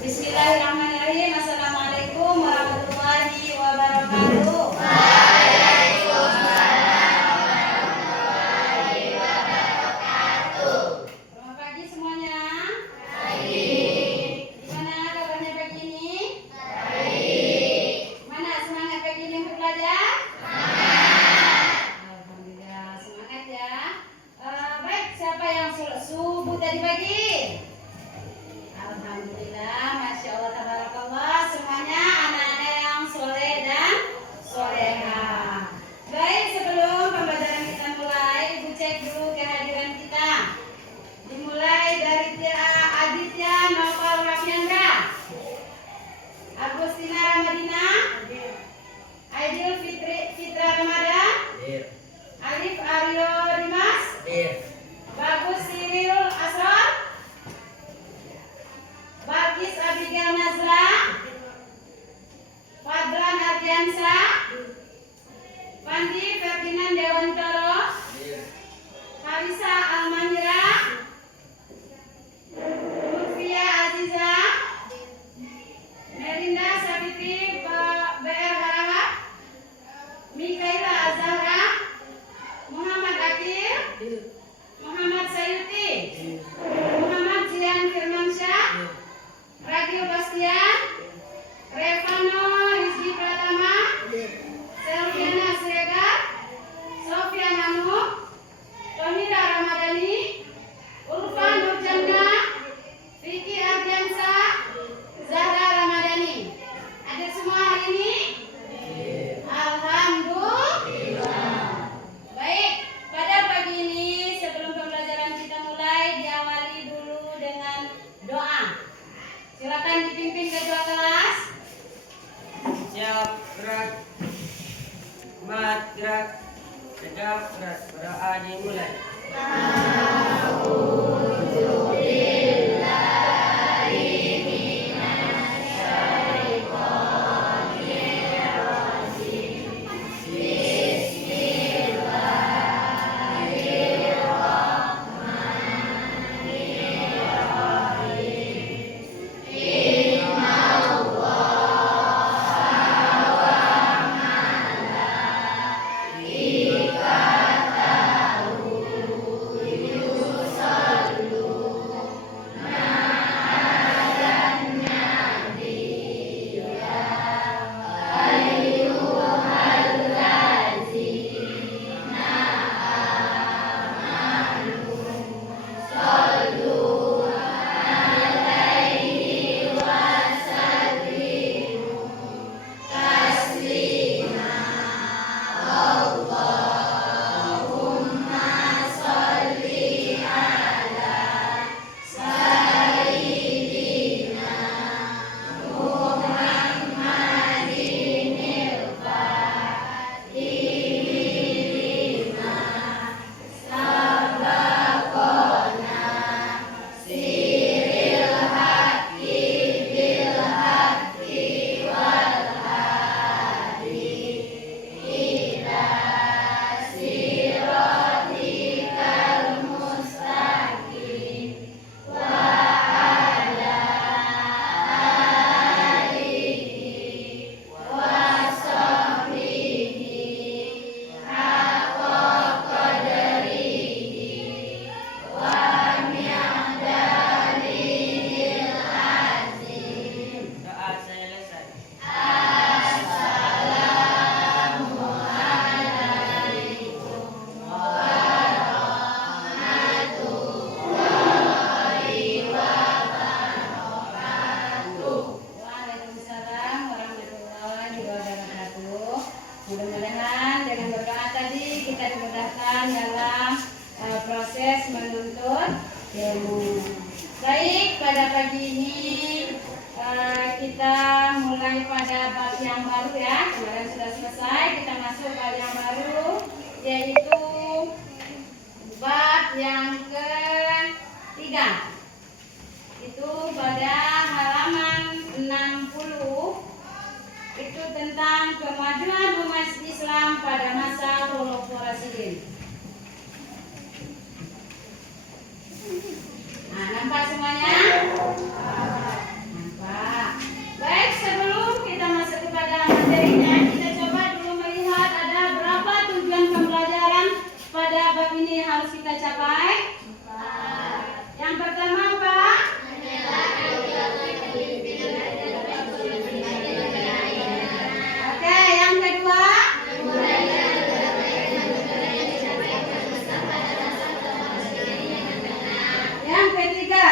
Bismillahirrahmanirrahim. Assalamualaikum warahmatullahi wabarakatuh. Selamat pagi semuanya. Gimana kabarnya pagi ini? Mana semangat pagi ini untuk belajar? Alhamdulillah semangat ya. Baik, siapa yang sholat subuh tadi pagi? Alhamdulillah, Masya Allah, tabarakallah. Semuanya anak-anak yang soleh dan soleha. Baik, sebelum pembelajaran kita mulai, Ibu cek dulu kehadiran kita. Dimulai dari Aditya Noval Raffiandra, Agustina Ramadina, Aidil Fitra Ramadan, Alif Aryo Dimas, Bagus Siril Asrar, Balkis Abigail Nazla, Fadlan Ardiansa, Pandi Ferdinand Dewantoro, Halisa Almanira, Lutfia Aziza, Melinda Sabitri BR Harahap, Mikaela Azhara, Muhammad Akil, Muhammad Sayuti, Muhammad Jian Firmansyah, Radio Bastian, Revano Rizky Pratama, Selviana Siregar, Sofia Nanu, Tonida Ramadhani, Ulfa Nurjana, Vicky Ardiansa, Zahra Ramadhani. Ada semua hari ini? Alhamdulillah. Baik, pada pagi ini sebelum pembelajaran kita mulai, diawali dulu dengan doa. Silakan dipimpin ketua kelas. Siap, gerak. Mat, gerak. Tegap, gerak. Berdoa dimulai. Waalaikumsalam warahmatullahi wabarakatuh. Mudah-mudahan dengan berdoa tadi kita dimudahkan dalam proses menuntut ilmu. Baik, pada pagi ini kita mulai pada bab yang baru ya. Kemarin sudah selesai, kita masuk bab yang baru, yaitu bab yang ketiga. Itu pada halaman 60, itu tentang kemajuan umat Islam pada masa Khulafaur Rasyidin. Nah, nampak semuanya? Nampak. materinya, kita coba dulu melihat ada berapa tujuan pembelajaran pada bab ini harus kita capai. Yang pertama apa? Oke, yang kedua? Yang ketiga?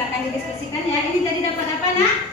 silakan didiskusikan ya. Ini jadi dapat apa nak?